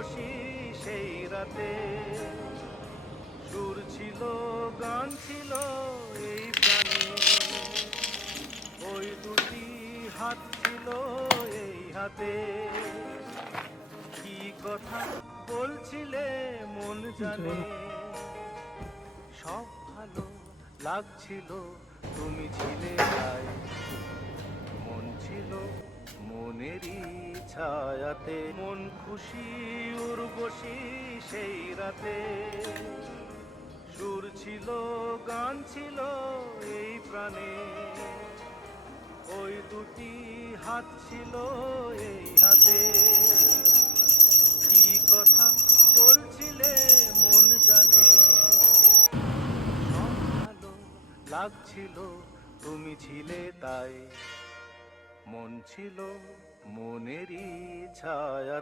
উর্বশী সেই রাতে, সুর ছিল গান ছিল এই প্রাণে, ওই দুটি হাত ছিল এই হাতে। কি কথা বলছিলে মন জানে, সব ভালো লাগছিল তুমি ছিলে তাই। মন ছিল মনেরই ছায়াতে, মন খুশি উর্বশী সেই রাতে, সুর ছিল গান ছিল এই প্রাণে, ওই দুটি হাত ছিল এই হাতে। কি কথা বলছিলে মন জানে, সব ভালো লাগছিল তুমি ছিলে তাই। মন ছিল মনেরই ছায়া।